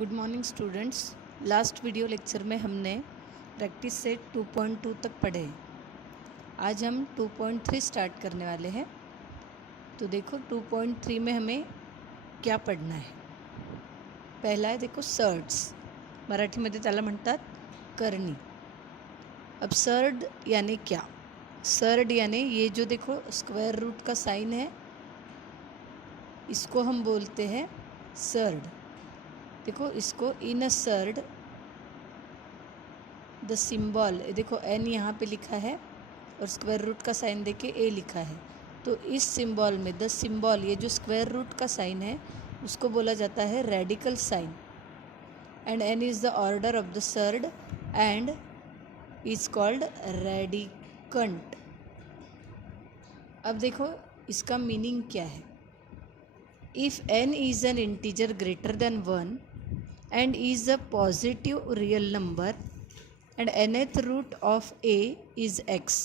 Good morning students. Last video lecture में हमने practice set 2.2 तक पढ़े हैं। आज हम 2.3 स्टार्ट करने वाले हैं। तो देखो 2.3 में हमें क्या पढ़ना है। पहला है देखो सर्ड्स, मराठीमध्ये त्याला म्हणतात करणी। अब सर्ड यानी क्या? सर्ड यानी ये जो देखो स्क्वायर रूट का साइन है, इसको हम बोलते हैं सर्ड। देखो इसको इन अ सर्ड द सिंबल, देखो एन यहाँ पे लिखा है और स्क्वायर रूट का साइन देके ए लिखा है। तो इस सिंबल में द सिंबल, ये जो स्क्वायर रूट का साइन है उसको बोला जाता है radical sign. And n is the order of the surd and is called radicand. अब देखो इसका मीनिंग क्या है। If n is an integer greater than 1 and is a positive real number and nth root of a is x,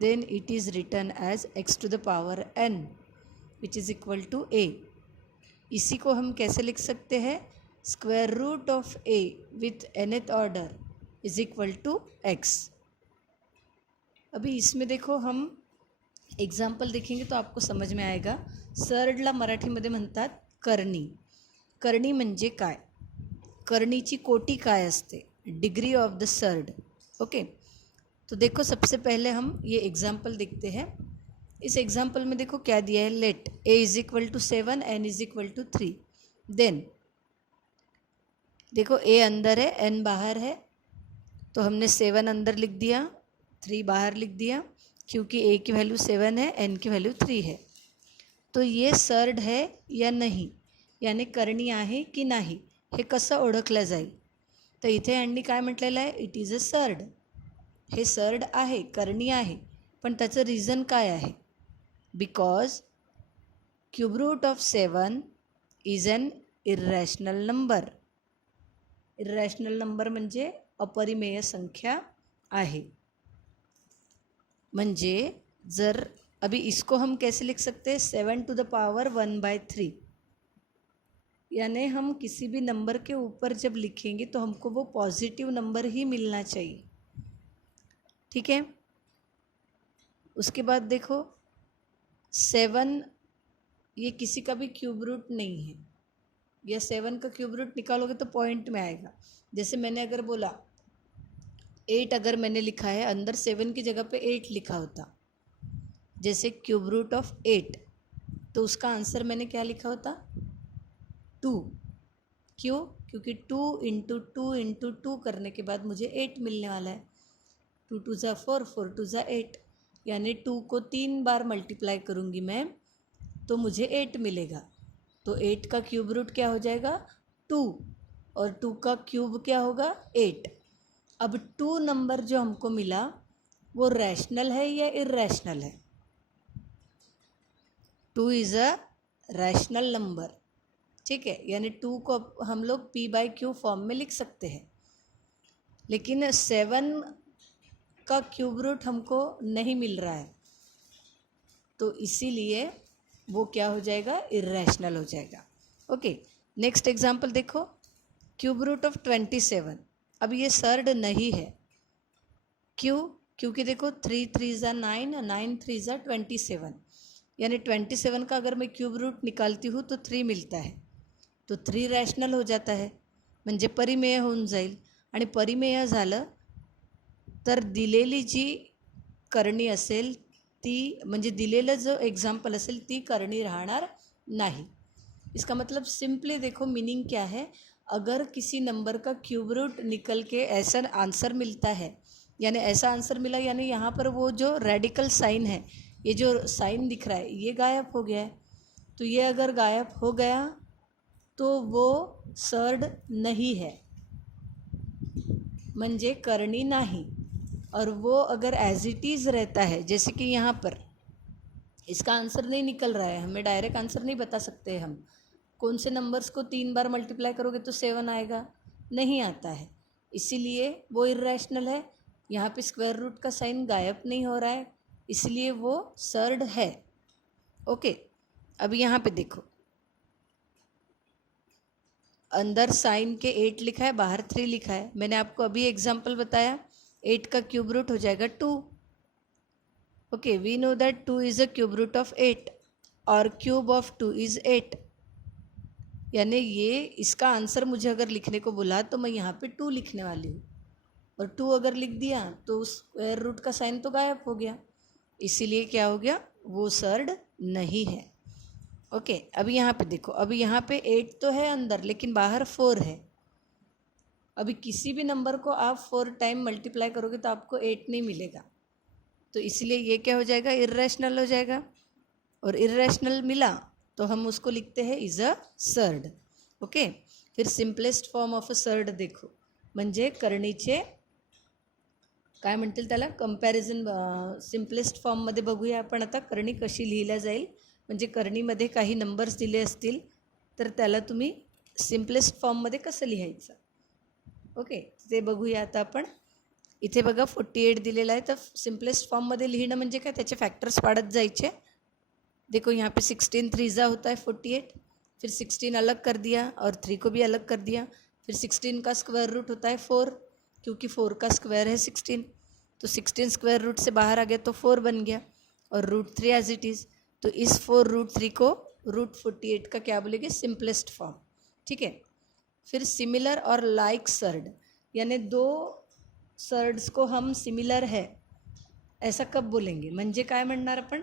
then it is written as x to the power n which is equal to a। इसी को हम कैसे लिख सकते हैं? Square root of a with nth order is equal to x। अभी इसमें देखो हम एग्जाम्पल देखेंगे तो आपको समझ में आएगा। सर्डला मराठीमध्ये म्हणतात करणी। करणी म्हणजे काय? करणीची कोटी काय असते? Degree of the surd. Okay, तो देखो सबसे पहले हम ये एग्जाम्पल देखते हैं। इस एग्जाम्पल में देखो क्या दिया है। Let A is equal to 7 N is equal to 3। Then देखो ए अंदर है, एन बाहर है, तो हमने 7 अंदर लिख दिया, 3 बाहर लिख दिया, क्योंकि ए की वैल्यू 7 है, एन की वैल्यू 3 है। तो ये सर्ड है या नहीं, यानी करणी आहे की नाही, हे कसं ओळखलं जाईल? तर इथे यांनी काय म्हटलेलं आहे? It is a surd. हे सर्ड आहे, करणी आहे, पण त्याचं रिझन काय आहे? Because cube root of 7 is an irrational number. Irrational number म्हणजे अपरिमेय संख्या आहे। म्हणजे जर अभी इसको हम कैसे लिख सकते हैं? 7 to the power 1/3, यानी हम किसी भी नंबर के ऊपर जब लिखेंगे तो हमको वो पॉजिटिव नंबर ही मिलना चाहिए। ठीक है, उसके बाद देखो 7 ये किसी का भी क्यूब रूट नहीं है, या 7 का क्यूब रूट निकालोगे तो पॉइंट में आएगा। जैसे मैंने अगर बोला 8, अगर मैंने लिखा है अंदर 7 की जगह पे 8 लिखा होता, जैसे क्यूब रूट ऑफ 8, तो उसका आंसर मैंने क्या लिखा होता? 2। क्यों? क्योंकि 2 इंटू 2 इंटू 2 करने के बाद मुझे 8 मिलने वाला है। 2 2 ज़ा 4, 4 2 ज़ा 8, यानी 2 को 3 बार मल्टीप्लाई करूँगी मैं तो मुझे 8 मिलेगा। तो 8 का क्यूब रूट क्या हो जाएगा? 2, और 2 का क्यूब क्या होगा? 8। अब 2 नंबर जो हमको मिला वो रैशनल है या इररैशनल है? 2 इज़ अ रैशनल नंबर। ठीक है, यानी 2 को हम लोग p/q फॉर्म में लिख सकते हैं। लेकिन 7 का क्यूब रूट हमको नहीं मिल रहा है, तो इसीलिए वो क्या हो जाएगा? इररैशनल हो जाएगा। ओके, नेक्स्ट एग्जांपल देखो, क्यूब रूट ऑफ 27। अब ये सर्ड नहीं है। क्यों? क्योंकि देखो 3 3 ज़ा 9, 9 3 ज़ा 27, यानी 27 का अगर मैं क्यूब रूट निकालती हूँ तो 3 मिलता है, तो 3 रॅशनल हो जाता है, म्हणजे परिमेय होऊन जाईल। आणि परिमेय झालं तर दिलेली जी करणी असेल ती, म्हणजे दिलेलं जो एग्जाम्पल असेल ती करणी राहणार नाही। इसका मतलब सिंपली देखो मीनिंग क्या है। अगर किसी नंबर का क्यूब रूट निकल के ऐसा आंसर मिलता है, यानी ऐसा आंसर मिला, यानी यहाँ पर वो जो रेडिकल साइन है, ये जो साइन दिख रहा है ये गायब हो गया है। तो ये अगर गायब हो गया तो वो सर्ड नहीं है, म्हणजे करणी नहीं। और वो अगर एज इट इज़ रहता है, जैसे कि यहाँ पर इसका आंसर नहीं निकल रहा है, हमें डायरेक्ट आंसर नहीं बता सकते हम। कौन से नंबर्स को 3 बार मल्टीप्लाई करोगे तो 7 आएगा? नहीं आता है, इसीलिए वो इररैशनल है। यहाँ पे स्क्वायर रूट का साइन गायब नहीं हो रहा है, इसलिए वो सर्ड है। ओके, अब यहाँ पे देखो अंदर साइन के 8 लिखा है, बाहर 3 लिखा है। मैंने आपको अभी एग्जाम्पल बताया, 8 का क्यूब रूट हो जाएगा 2। Okay, we know that 2 is a cube root of 8 और क्यूब ऑफ 2 इज़ 8। यानी ये इसका आंसर मुझे अगर लिखने को बोला तो मैं यहाँ पे 2 लिखने वाली हूँ, और 2 अगर लिख दिया तो स्क्वायर रूट का साइन तो गायब हो गया, इसीलिए क्या हो गया, वो सर्ड नहीं है। ओके, अभी यहाँ पे देखो, अभी यहाँ पे 8 तो है अंदर लेकिन बाहर 4 है। अभी किसी भी नंबर को आप 4 टाइम मल्टीप्लाई करोगे तो आपको 8 नहीं मिलेगा, तो इसलिए ये क्या हो जाएगा, इर्रेशनल हो जाएगा। और इर्रेशनल मिला तो हम उसको लिखते हैं इज अ सर्ड। ओके, फिर simplest form of a surd देखो, म्हणजे करणीचे काय म्हणतील त्याला, कंपॅरिझन सिम्पलेस्ट फॉर्ममध्ये बघूया आपण आता करणी कशी लिहिल्या जाईल। म्हणजे करणीमध्ये काही नंबर्स दिले असतील तर त्याला तुम्ही सिम्पलेस्ट फॉर्ममध्ये कसं लिहायचं, ओके ते बघूया आता आपण। इथे बघा 48 दिलेला आहे, तर सिम्पलेस्ट फॉर्ममध्ये लिहिणं म्हणजे काय, त्याचे फॅक्टर्स पाडत जायचे। देखो यहाँ पे 16 3 होता है 48, फिर 16 अलग कर दिया और 3 को भी अलग कर दिया, फिर 16 का स्क्वायर रूट होता है 4, क्योंकि 4 का स्क्वायर है 16, तो 16 स्क्वायर रूट से बाहर आ गया तो 4 बन गया, और रूट 3 एज इट इज़। तो इस 4 रूट 3 को रूट 48 का क्या बोलेंगे, सिंपलेस्ट फॉर्म। ठीक है, फिर सिमिलर और लाइक सर्ड, यानी दो सर्ड्स को हम सिमिलर है ऐसा कब बोलेंगे, म्हणजे काय म्हणणार आपण,